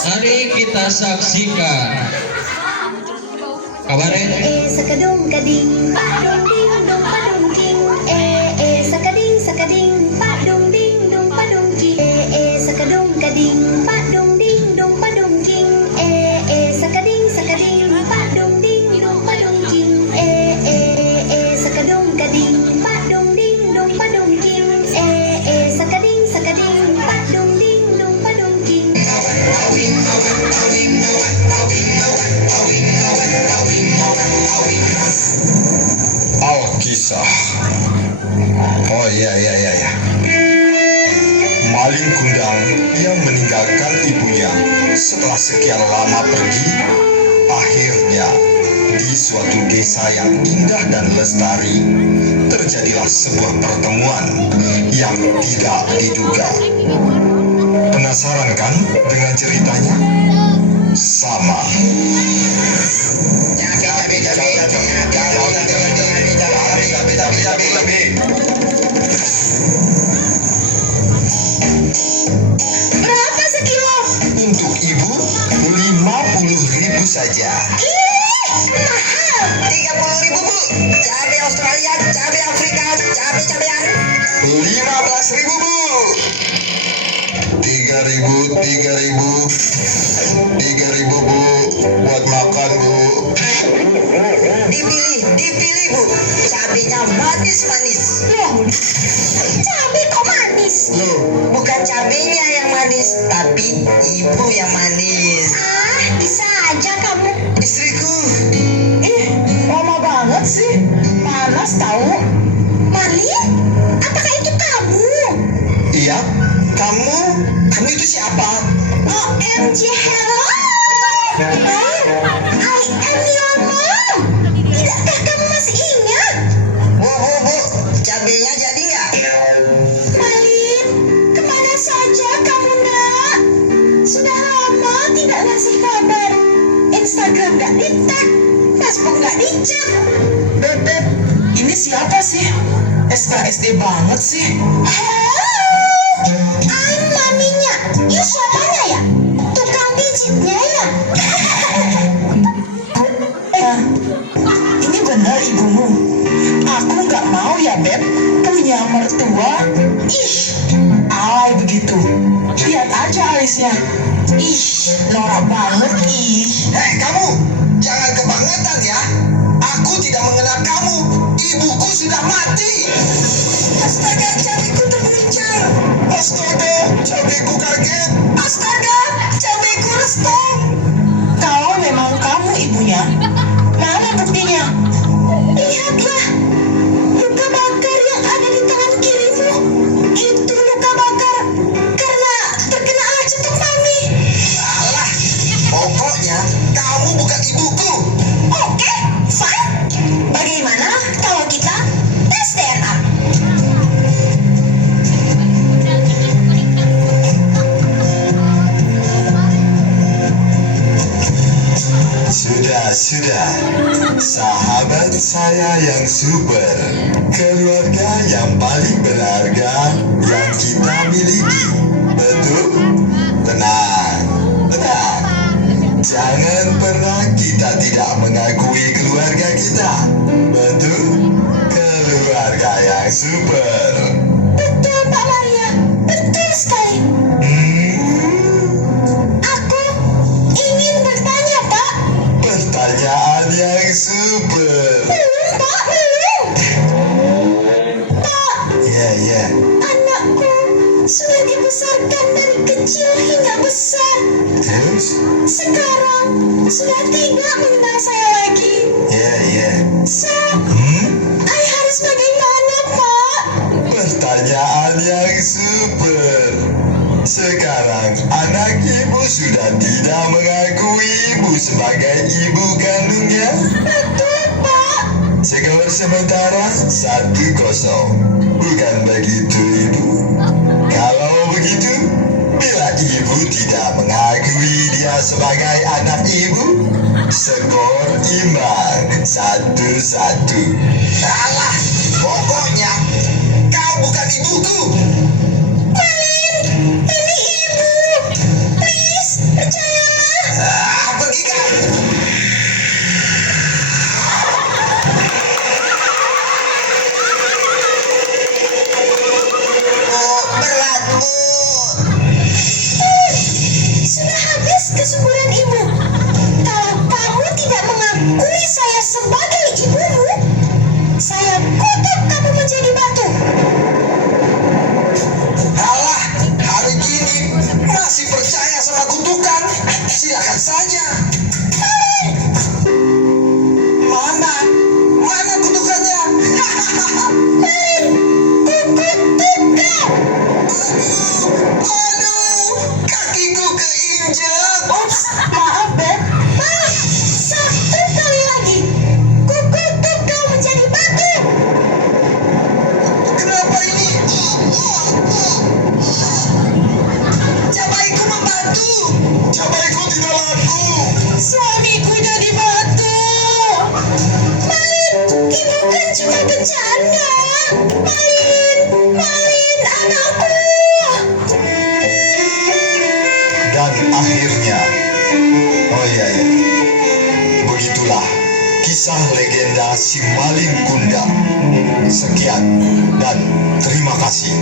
Mari kita saksikan kabaret Sakadung kading padung ding dong padung king sakading sakading padung ding dong padung king sakadung kading padung ding dong padung king sakading sakading padung ding dong padung king sakadung kading padung ding dong padung king sakading sakading padung ding dong padung king. Alkisah. Oh iya. Maling kundang yang meninggalkan ibunya setelah sekian lama pergi, akhirnya di suatu desa yang indah dan lestari terjadilah sebuah pertemuan yang tidak diduga. Penasaran kan dengan ceritanya? Sama. Berapa sekilo? Untuk ibu 50.000 saja. Mahal. 30.000 bu. Cabai Australia, cabai Afrika, cabai-cabean. 15.000 bu. 3.000 bu. Buat makan bu. Dipilih bu. Cabainya manis-manis. Loh, cabai kok manis? Loh, bukan cabainya yang manis, tapi ibu yang manis. Bisa aja kamu. Istriku. Lama banget sih. Panas tahu. Malin? Apakah itu kamu? Iya, kamu itu siapa? OMG, hello. I am your mom. Tidakkah kamu masih ingat? Bu, cabainya jadi nggak? Malin, kemana saja kamu nak? Sudah lama tidak ngasih kabar. Instagram nggak di-tag, Facebook nggak dicek. Beb, ini siapa sih? SKSD banget sih. I'm maminya. You siapanya ya? Tukang pijitnya ya? Ini benar ibumu. Aku nggak mau ya, Beb, punya mertua. Ih, alay begitu. Lihat aja alisnya. Ih, norak banget, ih. Hei kamu, jangan kebangetan ya. Aku tidak mengenal kamu. Ibuku sudah mati. Astaga, cabaiku terguncang. Astaga, cabeku kaget. Astaga, cabaiku restong. Kalau memang kamu ibunya, mana buktinya? Lihatlah, luka bakar yang ada di tangan kirimu. Itu luka bakar karena terkena alat cetuk mami. Alah, pokoknya kamu bukan ibuku. Oke, fine. Bagaimana kalau kita tes DNA? Sudah. Sahabat saya yang super, keluarga yang paling berharga yang kita miliki. Betul? Tenang. Jangan pernah kita tidak mengakui keluarga kita. Betul? Keluarga yang super. Betul Pak Maria, betul sekali. Aku ingin bertanya Pak. Pertanyaan yang super. Belum Pak, belum. Pak, Ya. anakku sudah dibesarkan dari kecil hingga besar. Terus? Sekarang sudah tidak mengenal saya lagi. Ya. So, I harus bagaimana Pak? Pertanyaan yang super. Sekarang anak ibu sudah tidak mengakui ibu sebagai ibu kandungnya. Betul Pak. Skor sementara 1-0. Bukan begitu ibu? Kalau begitu, bila ibu tidak mengakui dia sebagai anak ibu, skor imbang 1-1. Alah, pokoknya kau bukan ibuku. Malin, ini ibu. Please, percaya masih percaya sama kutukan, silakan saja. Mana? Mana kutukannya? Aduh, kakiku keinjak. Ups, maaf Beb. Satu kali lagi, kukutuk kau menjadi batu. Kenapa ini? Cabaiku membantu. Cabaiku tidak laku. Suamiku jadi batu. Malin, ibu kan cuma bercanda. Malin anakku. Dan akhirnya, oh iya, begitulah kisah legenda si Malin Kundang. Sekian dan terima kasih.